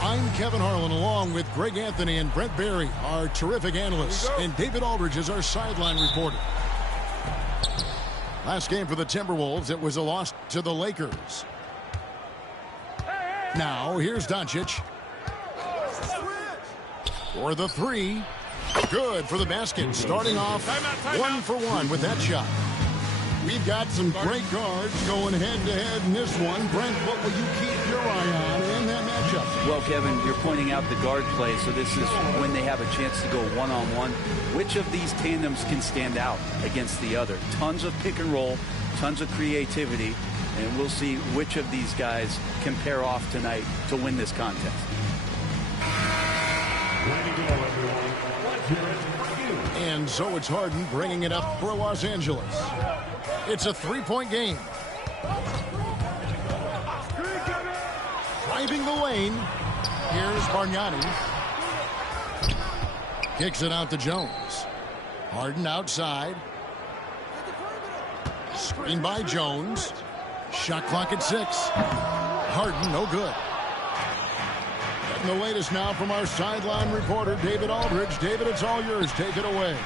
I'm Kevin Harlan, along with Greg Anthony and Brent Barry, our terrific analysts, and David Aldridge is our sideline reporter. Last game for the Timberwolves, it was a loss to the Lakers. Now, here's Doncic. For the three. Good for the basket. Starting off 1 for 1 with that shot. We've got some great guards going head-to-head in this one. Brent, what will you keep your eye on in that matchup? Well, Kevin, you're pointing out the guard play, so this is when they have a chance to go one-on-one. Which of these tandems can stand out against the other? Tons of pick and roll, tons of creativity, and we'll see which of these guys can pair off tonight to win this contest. Ready to go, everyone. Let's hear it for you. And so it's Harden bringing it up for Los Angeles. It's a three-point game. Driving the lane. Here's Bargnani. Kicks it out to Jones. Harden outside. Screen by Jones. Shot clock at 6. Harden, no good. Getting the latest now from our sideline reporter, David Aldridge. David, it's all yours. Take it away.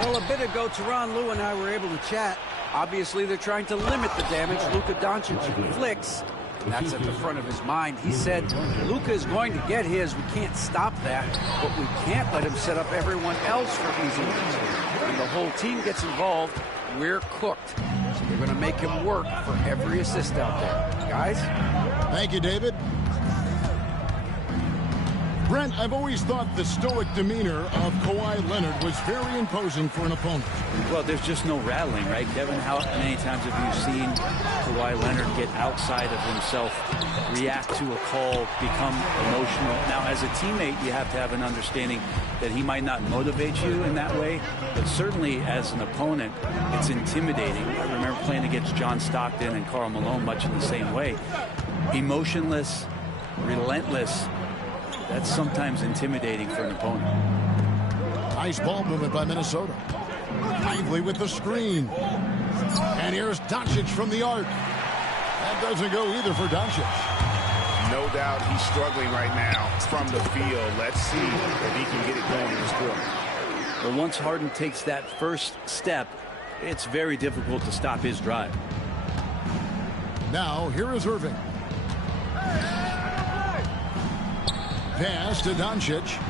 Well, a bit ago, Tyronn Lue and I were able to chat. Obviously, they're trying to limit the damage Luka Doncic inflicts. And that's at the front of his mind. He said, Luka is going to get his. We can't stop that, but we can't let him set up everyone else for easy ones. When the whole team gets involved, we're cooked. So they're going to make him work for every assist out there. Guys? Thank you, David. Brent, I've always thought the stoic demeanor of Kawhi Leonard was very imposing for an opponent. Well, there's just no rattling, right, Kevin? How many times have you seen Kawhi Leonard get outside of himself, react to a call, become emotional? Now, as a teammate, you have to have an understanding that he might not motivate you in that way, but certainly as an opponent, it's intimidating. I remember playing against John Stockton and Karl Malone much in the same way. Emotionless, relentless. That's sometimes intimidating for an opponent. Nice ball movement by Minnesota. Lively with the screen. And here's Doncic from the arc. That doesn't go either for Doncic. No doubt he's struggling right now from the field. Let's see if he can get it going in this quarter. Well, once Harden takes that first step, it's very difficult to stop his drive. Now, here is Irving. Pass to Doncic.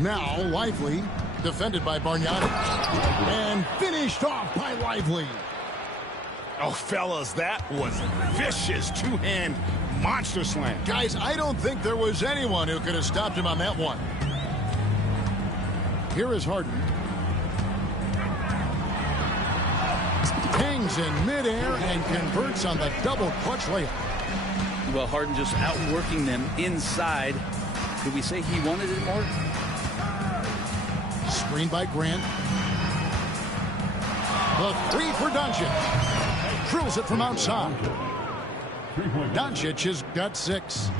Now Lively, defended by Bargnani, and finished off by Lively. Oh, fellas, that was vicious two-hand monster slam. Guys, I don't think there was anyone who could have stopped him on that one. Here is Harden. Hangs in midair and converts on the double clutch layup. Well, Harden just outworking them inside. Could we say he wanted it more? Screen by Grant. The three for Doncic. Drills it from outside. Doncic has got 6.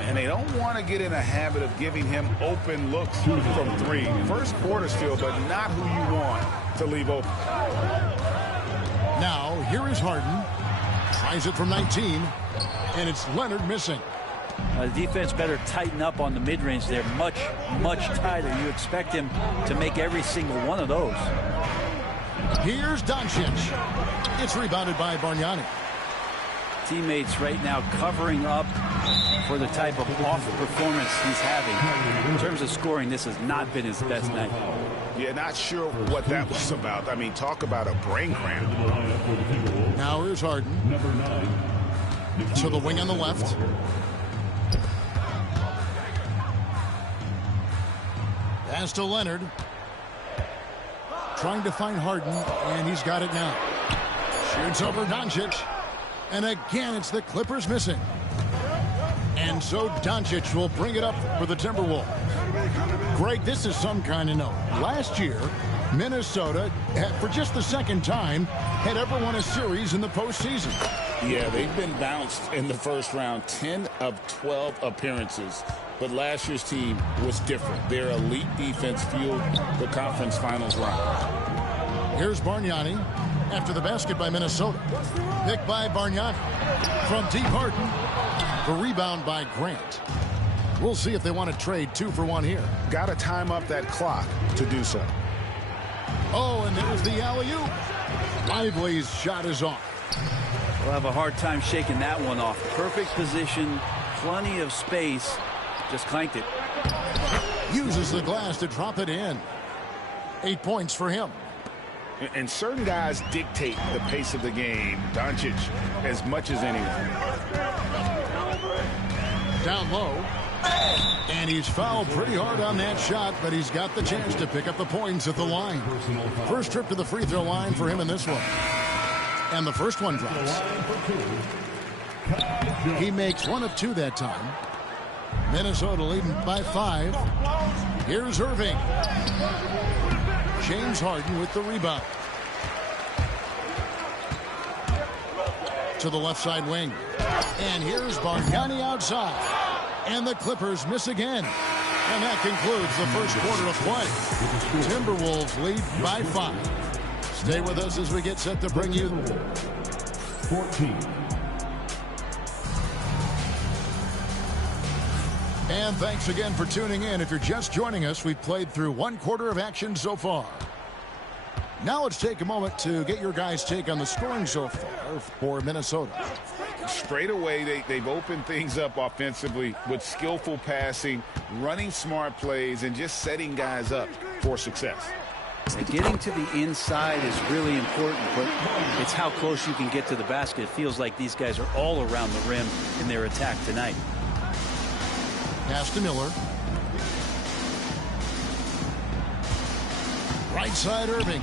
And they don't want to get in a habit of giving him open looks from 3. First quarter still, but not who you want to leave open. Now, here is Harden. Tries it from 19. And it's Leonard missing. The defense better tighten up on the mid-range there. Much, much tighter. You expect him to make every single one of those. Here's Doncic. It's rebounded by Bargnani. Teammates right now covering up for the type of off performance he's having. In terms of scoring, this has not been his best night. Yeah, not sure what that was about. I mean, talk about a brain cramp. Now here's Harden. To the wing on the left. Pass to Leonard. Trying to find Harden, and he's got it now. Shoots over Doncic. And again, it's the Clippers missing. And so Doncic will bring it up for the Timberwolves. Greg, this is some kind of note. Last year, Minnesota, for just the second time, had ever won a series in the postseason. Yeah, they've been bounced in the first round, 10 of 12 appearances. But last year's team was different. Their elite defense fueled the conference finals run. Here's Bargnani after the basket by Minnesota. Picked by Bargnani. From deep Harden. The rebound by Grant. We'll see if they want to trade 2 for 1 here. Got to time up that clock to do so. Oh, and there's the alley-oop. Lively's shot is off. We'll have a hard time shaking that one off. Perfect position, plenty of space. Just clanked it. Uses the glass to drop it in. 8 points for him. And certain guys dictate the pace of the game. Doncic as much as anyone. Down low. And he's fouled pretty hard on that shot, but he's got the chance to pick up the points at the line. First trip to the free throw line for him in this one. And the first one drops. He makes 1 of 2 that time. Minnesota leading by 5. Here's Irving. James Harden with the rebound. To the left side wing. And here's Bargnani outside. And the Clippers miss again. And that concludes the first quarter of play. Timberwolves lead by 5. Stay with us as we get set to bring you 14. And thanks again for tuning in. If you're just joining us, we've played through 1 quarter of action so far. Now let's take a moment to get your guys' take on the scoring so far for Minnesota. Straight away, they've opened things up offensively with skillful passing, running smart plays, and just setting guys up for success. And getting to the inside is really important, but it's how close you can get to the basket. It feels like these guys are all around the rim in their attack tonight. Pass to Miller. Right side Irving.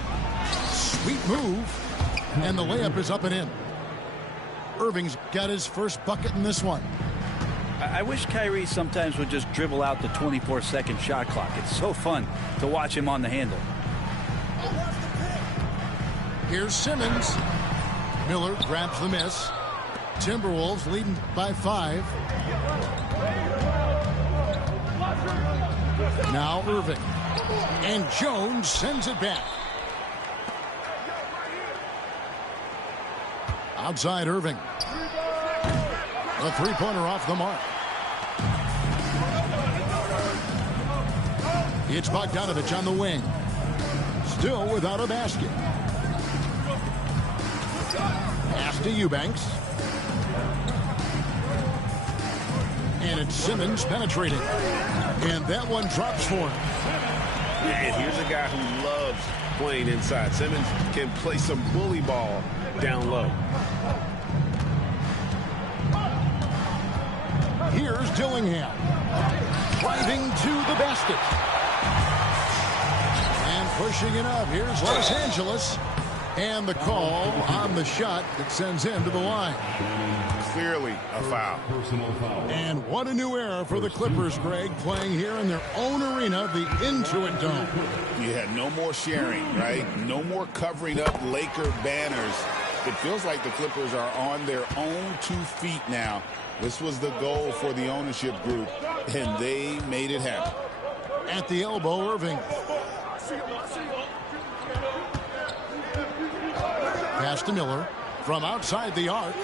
Sweet move. And the layup is up and in. Irving's got his first bucket in this one. I wish Kyrie sometimes would just dribble out the 24-second shot clock. It's so fun to watch him on the handle. Here's Simmons. Miller grabs the miss. Timberwolves leading by 5. Now Irving. And Jones sends it back. Outside Irving. A three-pointer off the mark. It's Bogdanovich on the wing. Still without a basket. Pass to Eubanks. And it's Simmons penetrating. And that one drops for him. And here's a guy who loves playing inside. Simmons can play some bully ball down low. Here's Dillingham. Driving to the basket. And pushing it up. Here's Los Angeles. And the call on the shot that sends him to the line. Clearly a foul. And what a new era for the Clippers, Greg, playing here in their own arena, the Intuit Dome. You had no more sharing, right? No more covering up Laker banners. It feels like the Clippers are on their own 2 feet now. This was the goal for the ownership group, and they made it happen. At the elbow, Irving. Pass to Miller from outside the arc.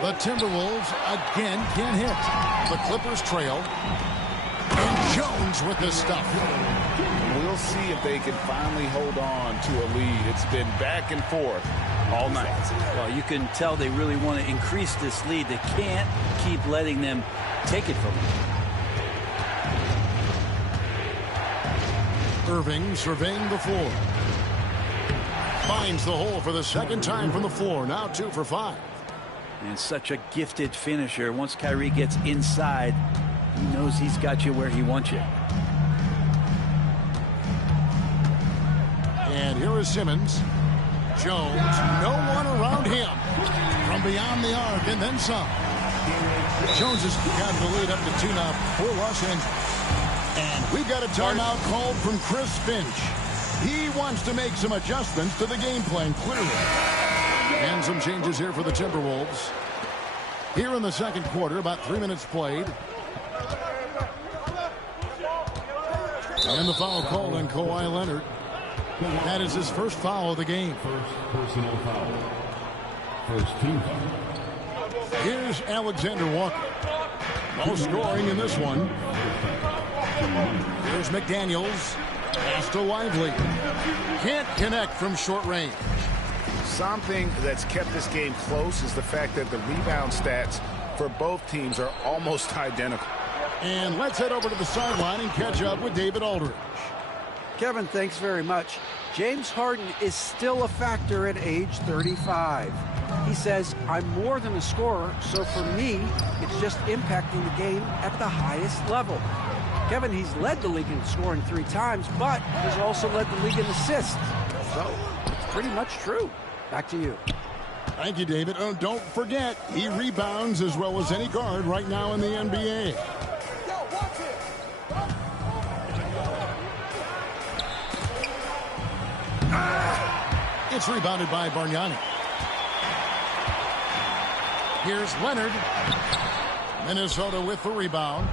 The Timberwolves again can't hit. The Clippers trail. And Jones with the stuff. We'll see if they can finally hold on to a lead. It's been back and forth. all night. Well, you can tell they really want to increase this lead. They can't keep letting them take it from them. Irving surveying the floor. Finds the hole for the second time from the floor. Now 2 for 5. And such a gifted finisher. Once Kyrie gets inside, he knows he's got you where he wants you. And here is Simmons. Jones, no one around him. From beyond the arc and then some. Jones has got the lead up to 2 now for Los Angeles. And we've got a timeout called from Chris Finch. He wants to make some adjustments to the game plan, clearly. And some changes here for the Timberwolves. Here in the second quarter, about 3 minutes played. And the foul called on Kawhi Leonard. That is his first foul of the game. First personal foul. First team foul. Here's Alexander Walker. No scoring in this one. Here's McDaniels. Pass to Lively. Can't connect from short range. Something that's kept this game close is the fact that the rebound stats for both teams are almost identical. And let's head over to the sideline and catch up with David Aldridge. Kevin, thanks very much. James Harden is still a factor at age 35. He says, I'm more than a scorer, so for me, it's just impacting the game at the highest level. Kevin, he's led the league in scoring 3 times, but he's also led the league in assists. So, it's pretty much true. Back to you. Thank you, David. Oh, don't forget, he rebounds as well as any guard right now in the NBA. It's rebounded by Bargnani. Here's Leonard. Minnesota with the rebound.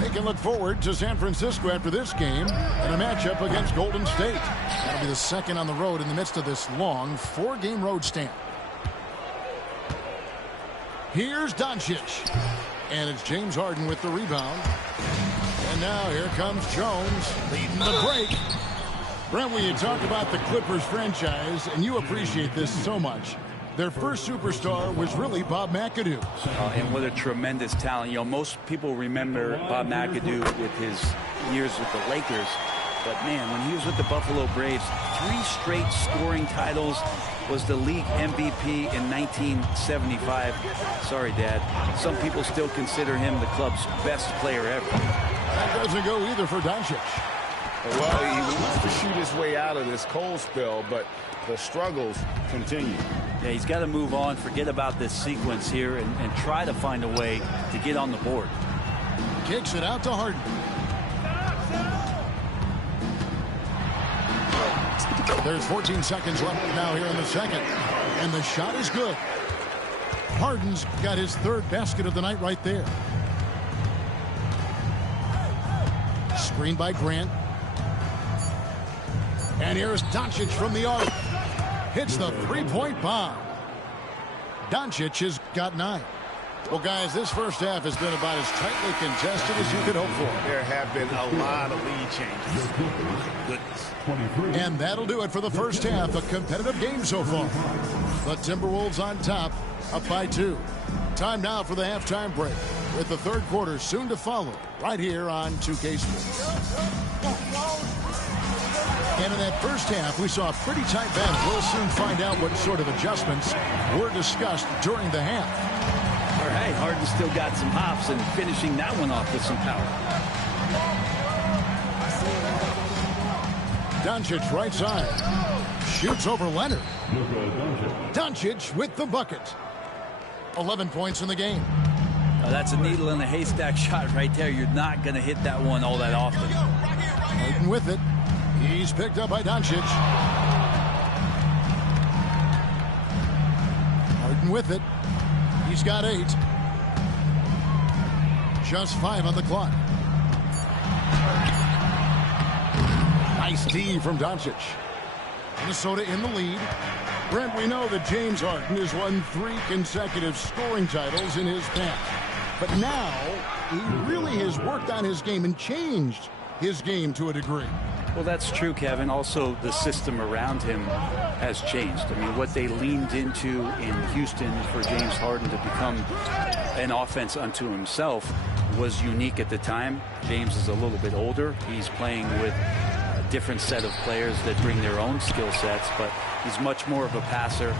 They can look forward to San Francisco after this game in a matchup against Golden State. That'll be the second on the road in the midst of this long 4-game road stand. Here's Doncic. And it's James Harden with the rebound. And now here comes Jones leading the break. Brent, we had talked about the Clippers franchise, and you appreciate this so much. Their first superstar was really Bob McAdoo. And what a tremendous talent. You know, most people remember Bob McAdoo with his years with the Lakers. But, man, when he was with the Buffalo Braves, 3 straight scoring titles, was the league MVP in 1975. Sorry, Dad. Some people still consider him the club's best player ever. That doesn't go either for Doncic. Well, he wants to shoot his way out of this cold spell, but the struggles continue. Yeah, he's got to move on, forget about this sequence here, and try to find a way to get on the board. Kicks it out to Harden. There's 14 seconds left now here in the second. And the shot is good. Harden's got his 3rd basket of the night right there. Screened by Grant. And here's Doncic from the arc. Hits the 3-point bomb. Doncic has got 9. Well, guys, this first half has been about as tightly contested as you could hope for. There have been a lot of lead changes. Goodness. And that'll do it for the first half. A competitive game so far. The Timberwolves on top, up by 2. Time now for the halftime break, with the third quarter soon to follow, right here on 2K Sports. And in that first half, we saw a pretty tight battle. We'll soon find out what sort of adjustments were discussed during the half. All right, Harden still got some hops and finishing that one off with some power. Doncic right side. Shoots over Leonard. Doncic with the bucket. 11 points in the game. That's a needle in a haystack shot right there. You're not going to hit that one all that often. Harden with it. He's picked up by Doncic. Harden with it. He's got 8. Just 5 on the clock. Nice D from Doncic. Minnesota in the lead. Brent, we know that James Harden has won 3 consecutive scoring titles in his past. But now, he really has worked on his game and changed his game to a degree. Well, that's true, Kevin. Also, the system around him has changed. I mean, what they leaned into in Houston for James Harden to become an offense unto himself was unique at the time. James is a little bit older. He's playing with a different set of players that bring their own skill sets, but he's much more of a passer.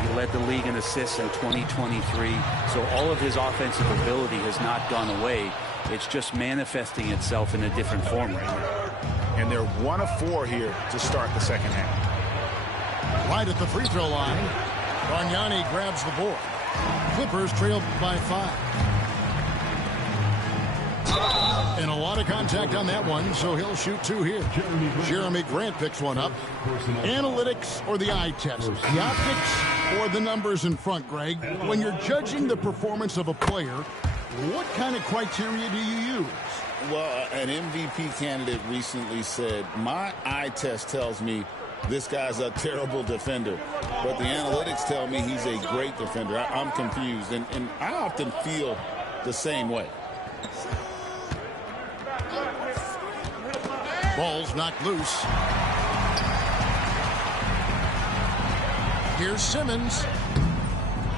He led the league in assists in 2023. So all of his offensive ability has not gone away. It's just manifesting itself in a different form right now. And they're 1 of 4 here to start the second half. Right at the free throw line, Bargnani grabs the board. Clippers trail by 5. And a lot of contact on that one, so he'll shoot 2 here. Jeremy Grant picks one up. Analytics or the eye test? The optics or the numbers in front, Greg? When you're judging the performance of a player, what kind of criteria do you use? Well, an MVP candidate recently said, my eye test tells me this guy's a terrible defender, but the analytics tell me he's a great defender. I'm confused, and I often feel the same way. Ball's knocked loose. Here's Simmons.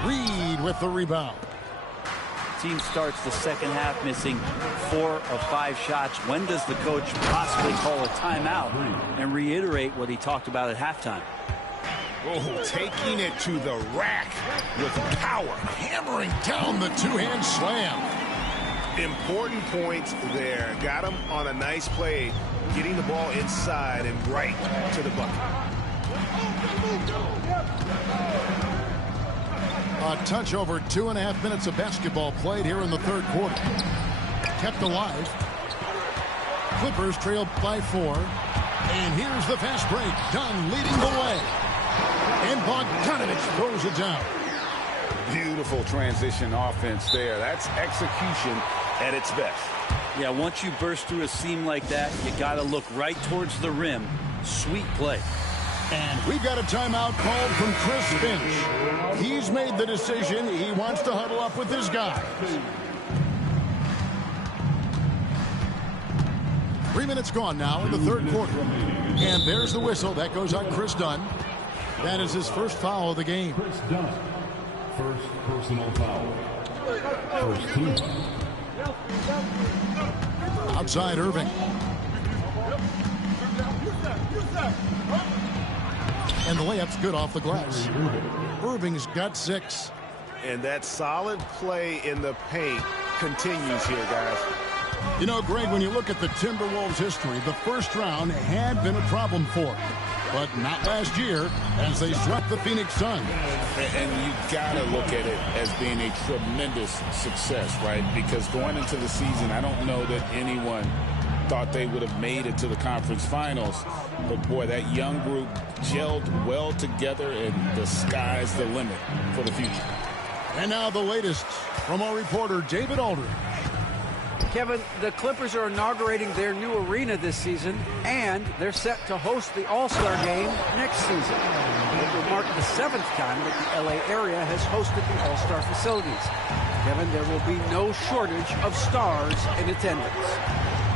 Reed with the rebound. Team starts the second half missing 4 of 5 shots. When does the coach possibly call a timeout and reiterate what he talked about at halftime? Oh, taking it to the rack with power, hammering Down the two-hand slam. important points there. Got him on a nice play, getting the ball inside and right to the bucket. A touch over 2.5 minutes of basketball played here in the third quarter. Kept alive. Clippers trail by 4. And here's the fast break. Dunn leading the way. And Bogdanovich throws it down. Beautiful transition offense there. That's execution at its best. Yeah, once you burst through a seam like that, you got to look right towards the rim. Sweet play. And we've got a timeout called from Chris Finch. He's made the decision. He wants to huddle up with his guys. 3 minutes gone now in the third quarter. And there's the whistle. That goes on Chris Dunn. That is his first foul of the game. Chris Dunn, first personal foul. First team. Outside Irving. And the layup's good off the glass. Irving's got 6. And that solid play in the paint continues here, guys. You know, Greg, when you look at the Timberwolves' history, the first round had been a problem for them. But not last year as they swept the Phoenix Suns. And you got to look at it as being a tremendous success, right? Because going into the season, I don't know that anyone thought they would have made it to the conference finals. But, boy, that young group gelled well together, and the sky's the limit for the future. And now the latest from our reporter, David Aldridge. Kevin, the Clippers are inaugurating their new arena this season, and they're set to host the All-Star Game next season. It will mark the 7th time that the LA area has hosted the All-Star facilities. Kevin, there will be no shortage of stars in attendance.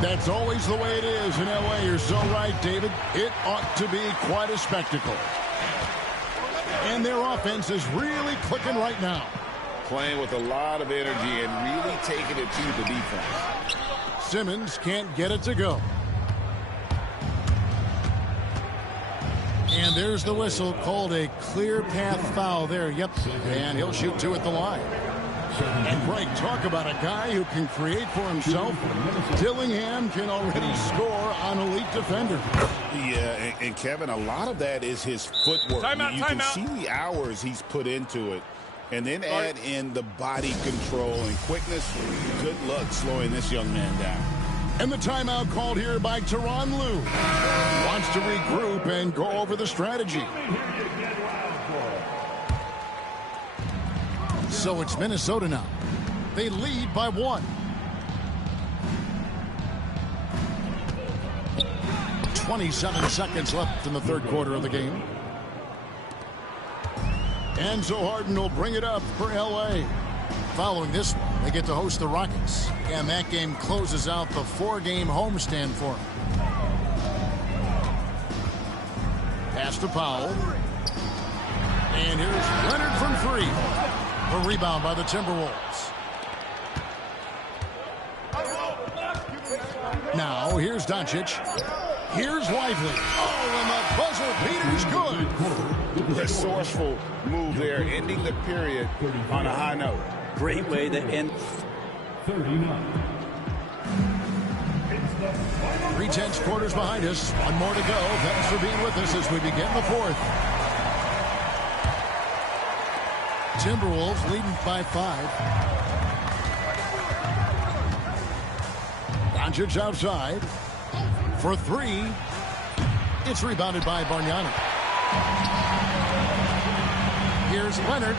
That's always the way it is in LA. You're so right, David. It ought to be quite a spectacle. And their offense is really clicking right now. Playing with a lot of energy and really taking it to the defense. Simmons can't get it to go. And there's the whistle, called a clear path foul there. Yep, and he'll shoot 2 at the line. And Greg, talk about a guy who can create for himself. Dillingham can already score on elite defenders. Yeah, and Kevin, a lot of that is his footwork. You can see the hours he's put into it. And then add in the body control and quickness. Good luck slowing this young man down. And the timeout called here by Tyronn Lue. Wants to regroup and go over the strategy. So it's Minnesota now. They lead by 1. 27 seconds left in the third quarter of the game. Enzo Harden will bring it up for L.A. Following this one, they get to host the Rockets. And that game closes out the 4-game homestand for them. Pass to Powell. And here's Leonard from 3. A rebound by the Timberwolves. Now, here's Doncic. Here's Lively. Oh, and the buzzer beater's good. Resourceful move there, ending the period on a high note. Great way to end. 39. 3 quarters behind us. One more to go. Thanks for being with us as we begin the 4th. Timberwolves leading by 5. Doncic outside for 3. It's rebounded by Bargnani. Here's Leonard.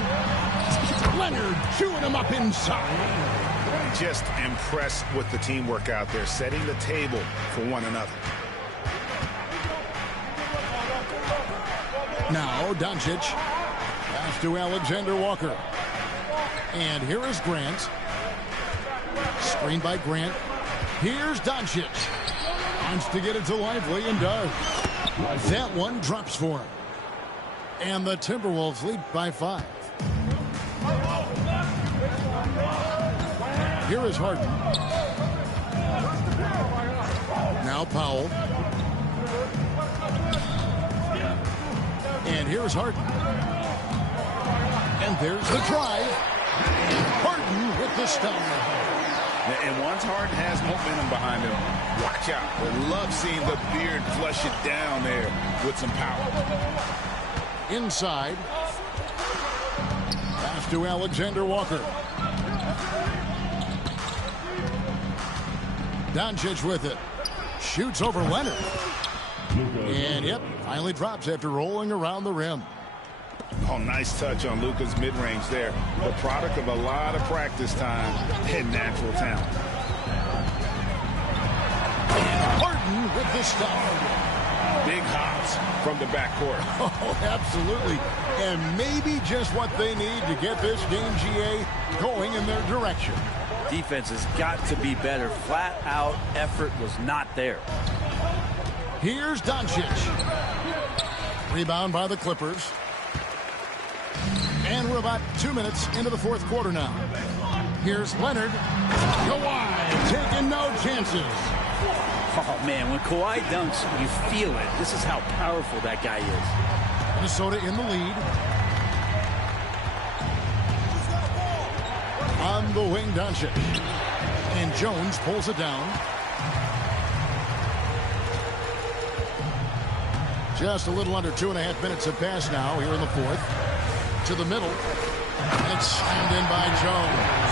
Leonard chewing him up inside. Just impressed with the teamwork out there, setting the table for one another. Now Doncic. Pass to Alexander Walker. And here is Grant. Screen by Grant. Here's Doncic. Wants to get it to Lively and does. That one drops for him. And the Timberwolves lead by 5. Here is Harden. Now Powell. And here's Harden. And there's the drive. Harden with the stop. And once Harden has momentum behind him, watch out. I love seeing the beard flush it down there with some power. Inside. Pass to Alexander Walker. Doncic with it. Shoots over Leonard. And, yep, finally drops after rolling around the rim. Oh, nice touch on Luka's mid-range there. The product of a lot of practice time and natural talent. And Harden with the stop. Big hops from the backcourt. Oh, absolutely. And maybe just what they need to get this game, GA, going in their direction. Defense has got to be better. Flat out effort was not there. Here's Doncic. Rebound by the Clippers. And we're about 2 minutes into the 4th quarter now. Here's Leonard. Kawhi taking no chances. Oh, man, when Kawhi dunks, you feel it. This is how powerful that guy is. Minnesota in the lead. On the wing, Doncic. And Jones pulls it down. Just a little under 2.5 minutes have passed now here in the 4th. To the middle. And it's slammed in by Jones.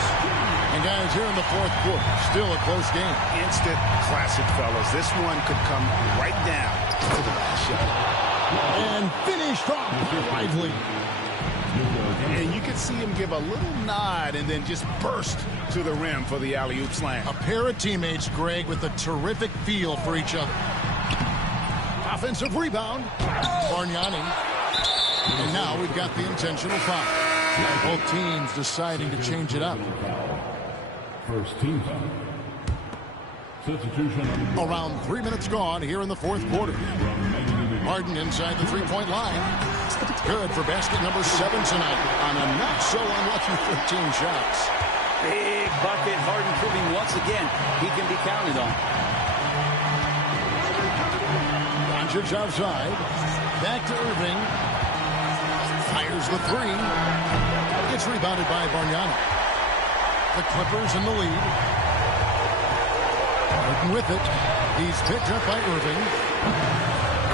And guys, here in the 4th quarter, still a close game. Instant classic, fellas. This one could come right down to the last shot. And finished off Lively. And you can see him give a little nod and then just burst to the rim for the alley-oop slam. A pair of teammates, Greg, with a terrific feel for each other. Offensive rebound. Bargnani. And now we've got the intentional foul. Both teams deciding to change it up. First team foul. Substitution. Around 3 minutes gone here in the 4th quarter. Harden inside the 3-point line. Good for basket number 7 tonight on a not-so-unlucky 13 shots. Big bucket. Harden proving once again he can be counted on. Doncic outside. Back to Irving. Fires the 3. It's rebounded by Bargnani. The Clippers in the lead. Harden with it. He's picked up by Irving.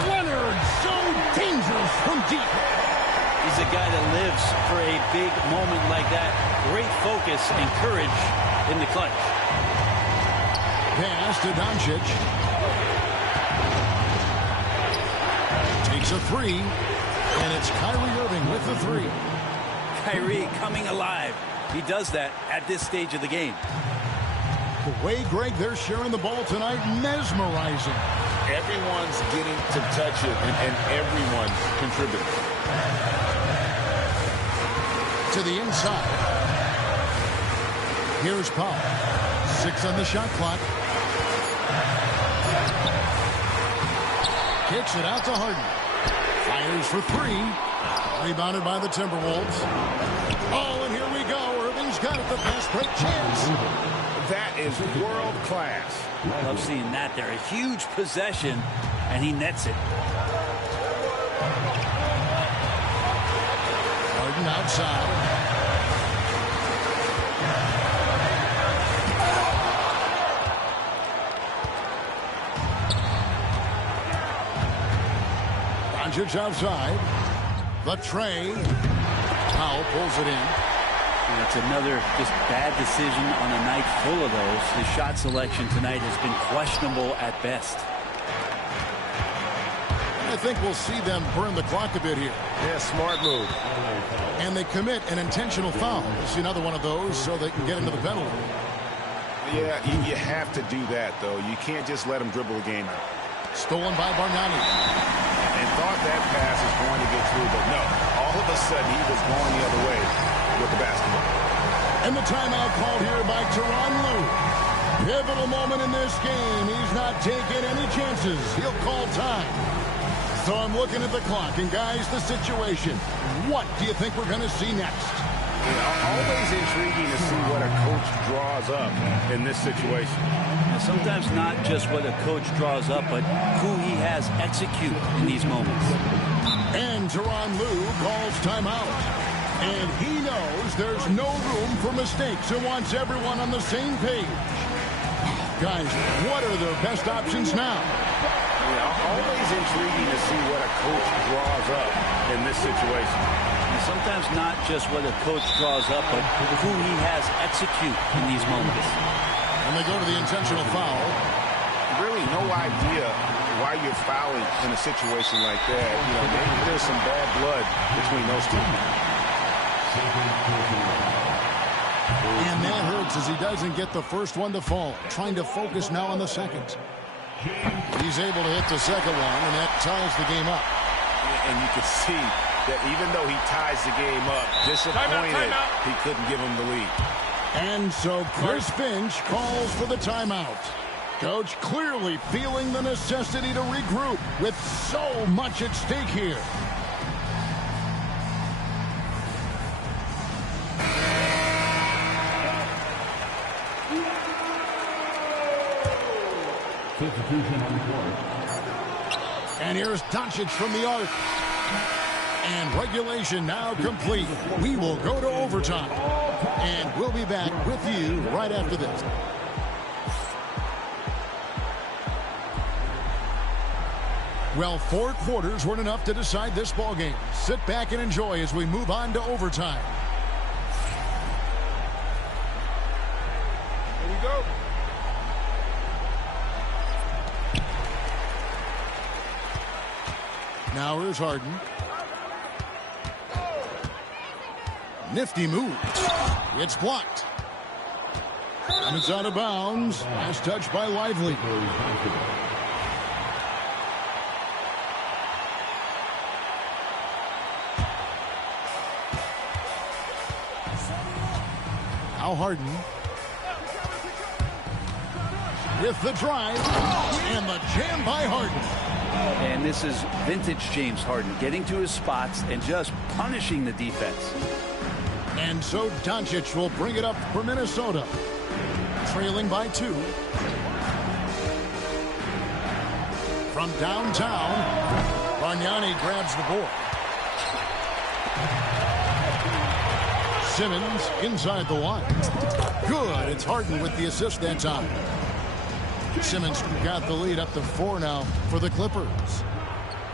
Leonard, so dangerous from deep. He's a guy that lives for a big moment like that. Great focus and courage in the clutch. Pass to Doncic. Takes a 3. And it's Kyrie Irving with the 3. Kyrie coming alive. He does that at this stage of the game. The way, Greg, they're sharing the ball tonight, mesmerizing. Everyone's getting to touch it, and everyone's contributing. To the inside. Here's Powell. 6 on the shot clock. Kicks it out to Harden. Fires for 3. Rebounded by the Timberwolves. Oh, and here we go. Irving's got it. The fast break chance. That is world class. Love seeing that there. A huge possession, and he nets it. Harden outside. Doncic outside. The tray. Powell pulls it in. And it's another just bad decision on a night full of those. His shot selection tonight has been questionable at best. I think we'll see them burn the clock a bit here. Yeah, smart move. And they commit an intentional foul. We'll see another one of those so they can get into the penalty. Yeah, you have to do that, though. You can't just let them dribble the game out. Stolen by Bargnani. And thought that pass was going to get through, but no. All of a sudden, he was going the other way with the basketball. And the timeout called here by Tyronn Lue. Pivotal moment in this game. He's not taking any chances. He'll call time. So I'm looking at the clock, and guys, the situation. What do you think we're going to see next? Always intriguing to see what a coach draws up in this situation. And sometimes not just what a coach draws up, but who he has execute in these moments. And Tyronn Lue calls timeout. And he knows there's no room for mistakes and wants everyone on the same page. Guys, what are their best options now? Always intriguing to see what a coach draws up in this situation. And sometimes not just what a coach draws up, but who he has execute in these moments. And they go to the intentional foul. Really no idea why you're fouling in a situation like that. You know, maybe there's some bad blood between those two. And that hurts as he doesn't get the first one to fall. Trying to focus now on the second. He's able to hit the second one, and that ties the game up. And you can see that even though he ties the game up, disappointed he couldn't give him the lead. And so Chris Finch calls for the timeout. Coach clearly feeling the necessity to regroup with so much at stake here. Substitution on the court. And here's Doncic from the arc. And regulation now complete. We will go to overtime. And we'll be back with you right after this. Well, 4 quarters weren't enough to decide this ballgame. Sit back and enjoy as we move on to overtime. Here we go. Now here's Harden. Nifty move. It's blocked. And it's out of bounds. Last touch by Lively. Now Harden. With the drive. And the jam by Harden. And this is vintage James Harden, getting to his spots and just punishing the defense. And so Doncic will bring it up for Minnesota. Trailing by 2. From downtown, Bargnani grabs the board. Simmons inside the line. Good. It's Harden with the assist that time. Simmons got the lead up to 4 now for the Clippers.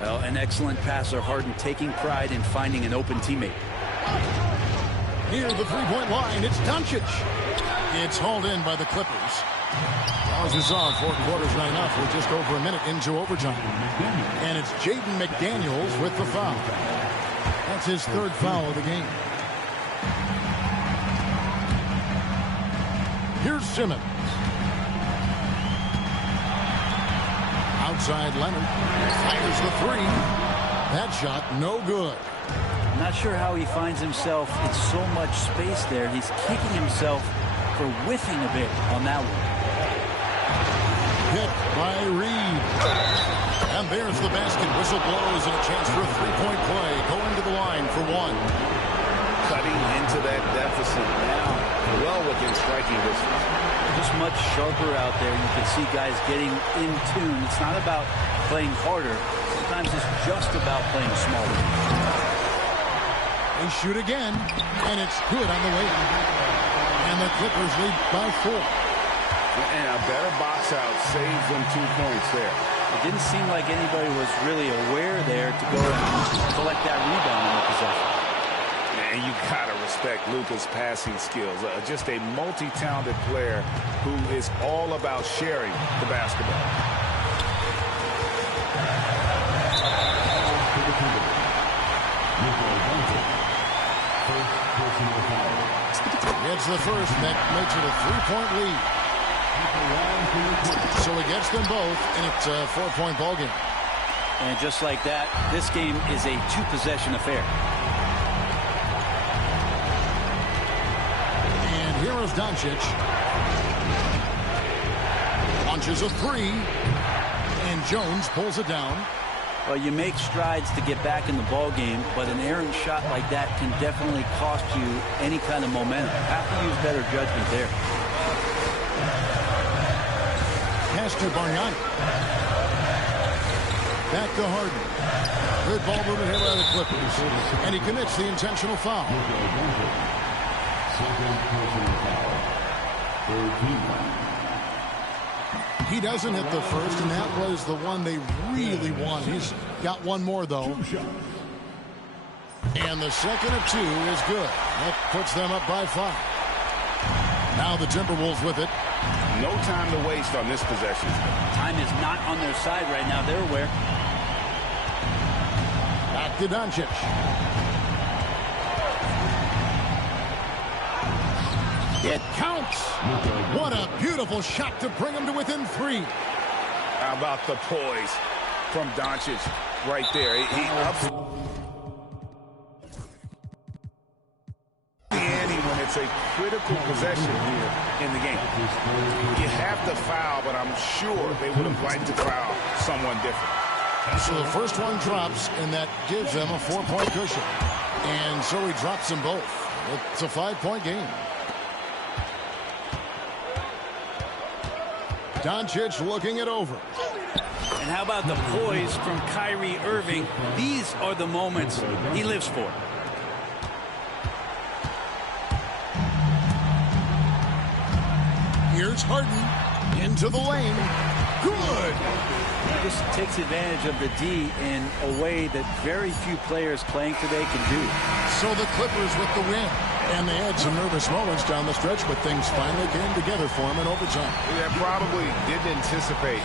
Well, an excellent passer. Harden taking pride in finding an open teammate. Near the three-point line, it's Doncic. It's hauled in by the Clippers. As you saw, 4 quarters not enough. We're just over a minute into overtime. And it's Jaden McDaniels with the foul. That's his 3rd foul of the game. Here's Simmons. Outside Leonard. Fires the 3. That shot no good. I'm not sure how he finds himself in so much space there. He's kicking himself for whiffing a bit on that one. Hit by Reed. And there's the basket. Whistle blows and a chance for a three-point play. Going to the line for one. Cutting into that deficit now, well within striking distance. Just much sharper out there. You can see guys getting in tune. It's not about playing harder. Sometimes it's just about playing smarter. They shoot again, and it's good on the way out. And the Clippers lead by 4. And a better box out saves them 2 points there. It didn't seem like anybody was really aware there to go and collect that rebound in the possession. And you gotta respect Luka's passing skills. Just a multi-talented player who is all about sharing the basketball. It's the first. That makes it a 3-point lead. So he gets them both, and it's a 4-point ball game. And just like that, this game is a 2-possession affair. And here is Doncic. Launches a 3, and Jones pulls it down. Well, you make strides to get back in the ball game, but an errant shot like that can definitely cost you any kind of momentum. Have to use better judgment there. Pass to Bargnani. Back to Harden. Good ball movement here by the Clippers. And he commits the intentional foul. Second personal foul. 13. He doesn't hit the first, and that was the one they really wanted. He's got one more, though. And the second of 2 is good. That puts them up by 5. Now the Timberwolves with it. No time to waste on this possession. Time is not on their side right now. They're aware. Back to Doncic. It counts. What a beautiful shot to bring him to within 3. How about the poise from Doncic right there? He ups the ante when it's a critical possession here in the game. You have to foul, but I'm sure they would have liked to foul someone different. So the first one drops, and that gives them a 4-point cushion. And so he drops them both. It's a 5-point game. Doncic looking it over. And how about the poise from Kyrie Irving? These are the moments he lives for. Here's Harden into the lane. Good. This takes advantage of the D in a way that very few players playing today can do. So the Clippers with the win. And they had some nervous moments down the stretch, but things finally came together for them in overtime. They probably didn't anticipate